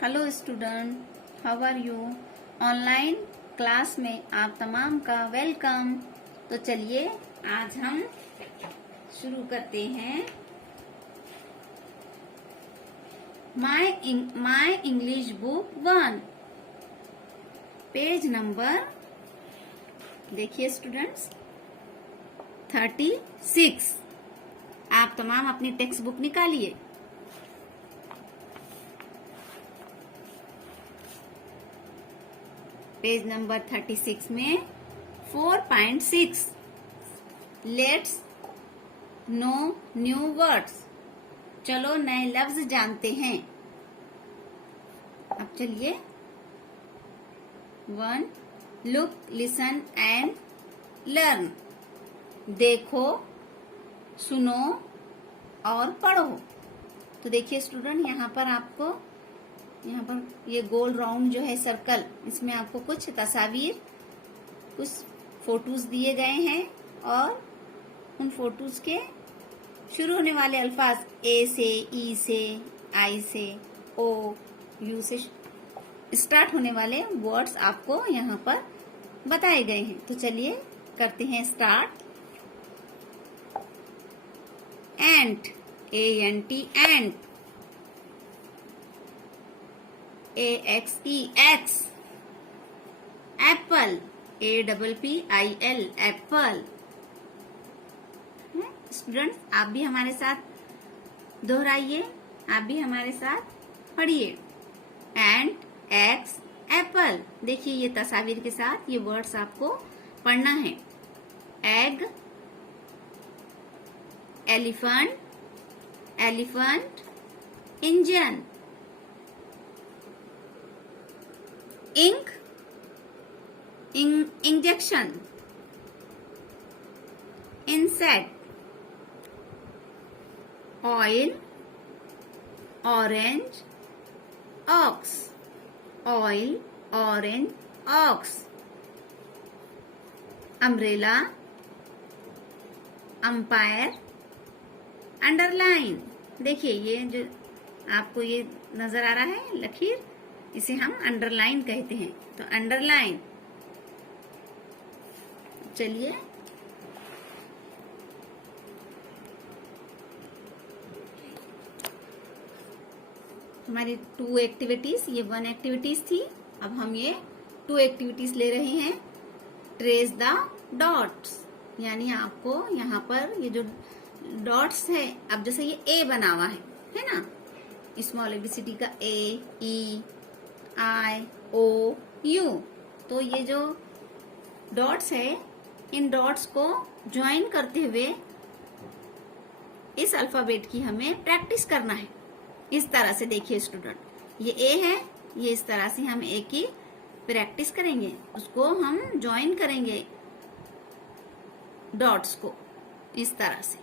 Hello student, how are you. Online class में आप तमाम का वेलकम। तो चलिए आज हम शुरू करते हैं my English book 1, page number देखिए स्टूडेंट्स 36। आप तमाम अपनी टेक्स्ट बुक निकालिए। पेज नंबर 36 में 4.6 लेट्स नो न्यू वर्ड्स। चलो नए लफ्ज जानते हैं। अब चलिए 1 लुक लिसन एंड लर्न। देखो, सुनो और पढ़ो। तो देखिए स्टूडेंट, यहाँ पर ये गोल राउंड जो है सर्कल, इसमें आपको कुछ तस्वीर, कुछ फोटोज दिए गए हैं और उन फोटोज के शुरू होने वाले अल्फाज ए से, ई से, आई से, ओ, यू से स्टार्ट होने वाले वर्ड्स आपको यहाँ पर बताए गए हैं। तो चलिए करते हैं स्टार्ट। एंट, ANT एंट, AXE Apple, APPIL Apple. Students, आप भी हमारे साथ दोहराइए, आप भी हमारे साथ पढ़िए। एंट, एक्स, एप्पल। देखिए ये तस्वीर के साथ ये वर्ड्स आपको पढ़ना है। Egg, elephant, elephant, engine. Ink, injection, insect. Oil, orange, ox, oil, orange, ox. Umbrella, umpire, underline. देखिए ये जो आपको ये नजर आ रहा है लकीर, इसे हम अंडरलाइन कहते हैं। तो अंडरलाइन। चलिए हमारी 2 एक्टिविटीज, ये 1 एक्टिविटीज थी। अब हम ये 2 एक्टिविटीज ले रहे हैं। ट्रेस द डॉट्स, यानी आपको यहाँ पर ये जो डॉट्स है, अब जैसे ये ए बना हुआ है ना, स्मॉल ABCD का A, E, I, O, U। तो ये जो डॉट्स है, इन डॉट्स को ज्वाइन करते हुए इस अल्फाबेट की हमें प्रैक्टिस करना है। इस तरह से देखिए स्टूडेंट, ये ए है, ये इस तरह से हम ए की प्रैक्टिस करेंगे, उसको हम ज्वाइन करेंगे डॉट्स को इस तरह से।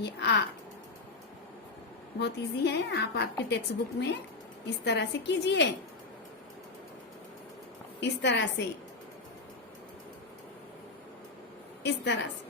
ये आ बहुत इजी है, आप आपकी टेक्स्ट बुक में इस तरह से कीजिए, इस तरह से, इस तरह से।